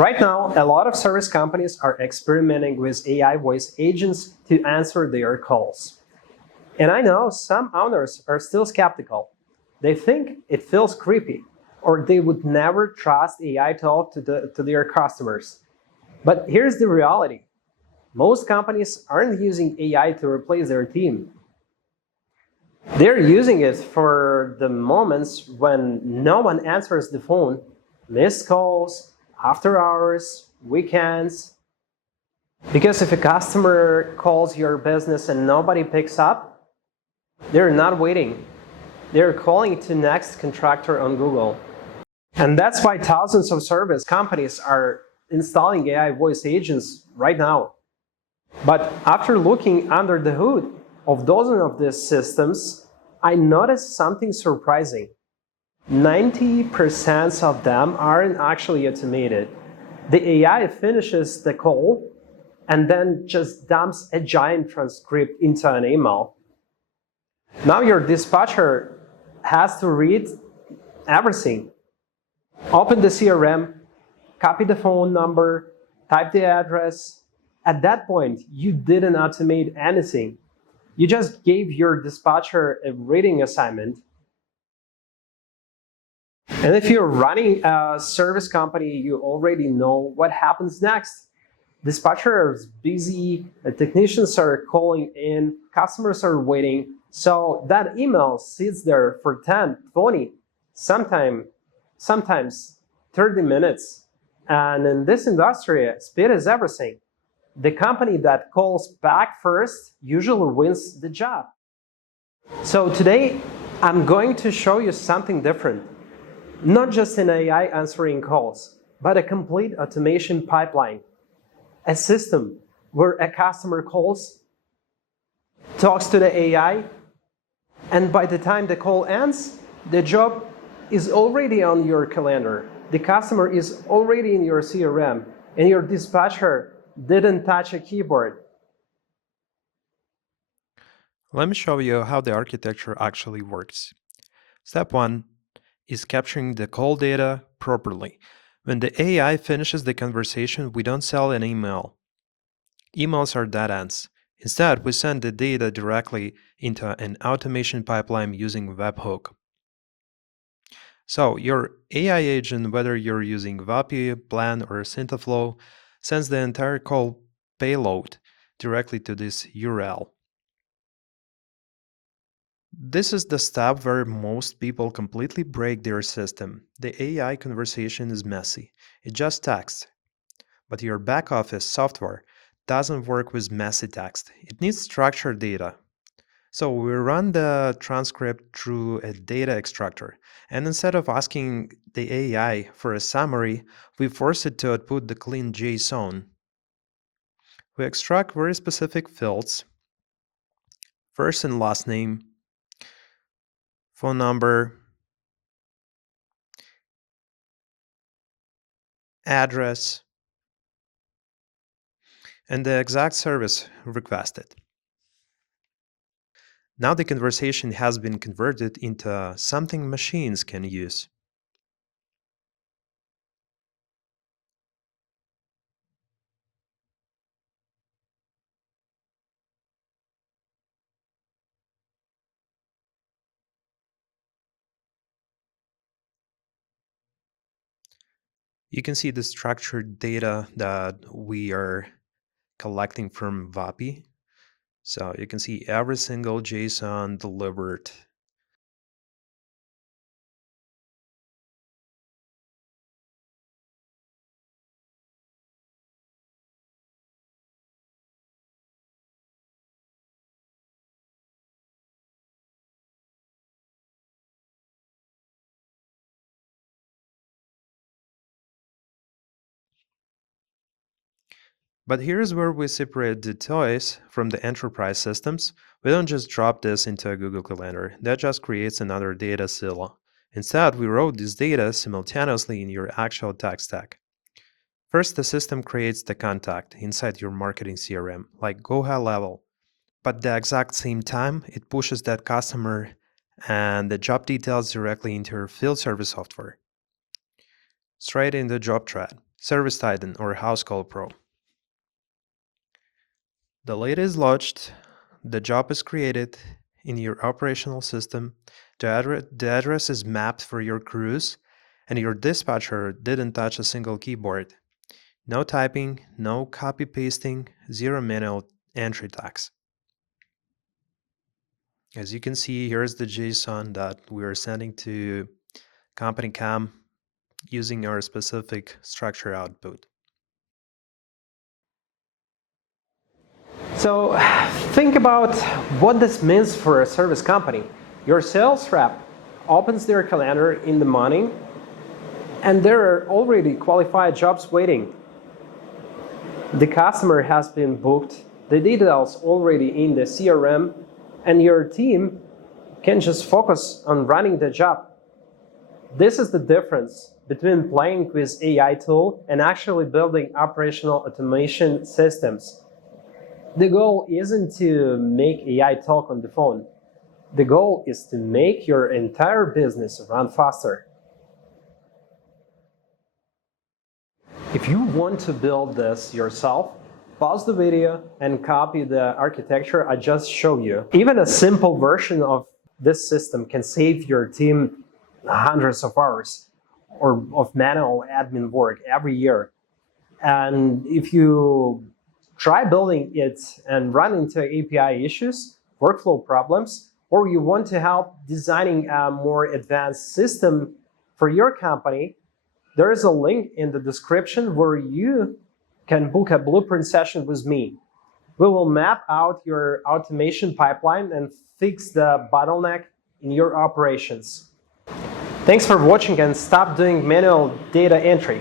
Right now, a lot of service companies are experimenting with AI voice agents to answer their calls. And I know some owners are still skeptical. They think it feels creepy, or they would never trust AI talk to their customers. But here's the reality. Most companies aren't using AI to replace their team. They're using it for the moments when no one answers the phone, missed calls, after hours, weekends. Because if a customer calls your business and nobody picks up, they're not waiting. They're calling to next contractor on Google. And that's why thousands of service companies are installing AI voice agents right now. But after looking under the hood of dozens of these systems, I noticed something surprising. 90% of them aren't actually automated. The AI finishes the call and then just dumps a giant transcript into an email. Now your dispatcher has to read everything. Open the CRM, copy the phone number, type the address. At that point, you didn't automate anything. You just gave your dispatcher a reading assignment. And if you're running a service company, you already know what happens next. Dispatcher is busy, the technicians are calling in, customers are waiting. So that email sits there for 10, 20, sometimes 30 minutes. And in this industry, speed is everything. The company that calls back first usually wins the job. So today, I'm going to show you something different. Not just an AI answering calls, but a complete automation pipeline. A system where a customer calls, talks to the AI, and by the time the call ends, the job is already on your calendar. The customer is already in your CRM, and your dispatcher didn't touch a keyboard. Let me show you how the architecture actually works. Step 1 is capturing the call data properly. When the AI finishes the conversation, we don't sell an email. Emails are dead ends. Instead, we send the data directly into an automation pipeline using Webhook. So your AI agent, whether you're using Vapi, Plan, or Syntaflow, sends the entire call payload directly to this URL. This is the step where most people completely break their system. The AI conversation is messy. It just text. But your back office software doesn't work with messy text. It needs structured data. So we run the transcript through a data extractor. And instead of asking the AI for a summary, we force it to output the clean JSON. We extract very specific fields, first and last name, phone number, address, and the exact service requested. Now the conversation has been converted into something machines can use. You can see the structured data that we are collecting from Vapi. So you can see every single JSON delivered. But here's where we separate the toys from the enterprise systems. We don't just drop this into a Google Calendar. That just creates another data silo. Instead, we wrote this data simultaneously in your actual tech stack. First, the system creates the contact inside your marketing CRM, like GoHighLevel. But at the exact same time, it pushes that customer and the job details directly into your field service software, straight into JobTread. Service Titan or House Call Pro. The lead is lodged, the job is created in your operational system, the address is mapped for your crews, and your dispatcher didn't touch a single keyboard. No typing, no copy pasting, zero manual entry tags. As you can see, here's the JSON that we are sending to company cam using our specific structure output. So think about what this means for a service company. Your sales rep opens their calendar in the morning, and there are already qualified jobs waiting. The customer has been booked, the details already in the CRM, and your team can just focus on running the job. This is the difference between playing with AI tool and actually building operational automation systems. The goal isn't to make AI talk on the phone. The goal is to make your entire business run faster. If you want to build this yourself, pause the video and copy the architecture I just showed you. Even a simple version of this system can save your team hundreds of hours or of manual admin work every year. And if you try building it and run into API issues, workflow problems, or you want to help designing a more advanced system for your company, there is a link in the description where you can book a blueprint session with me. We will map out your automation pipeline and fix the bottleneck in your operations. Thanks for watching, and stop doing manual data entry.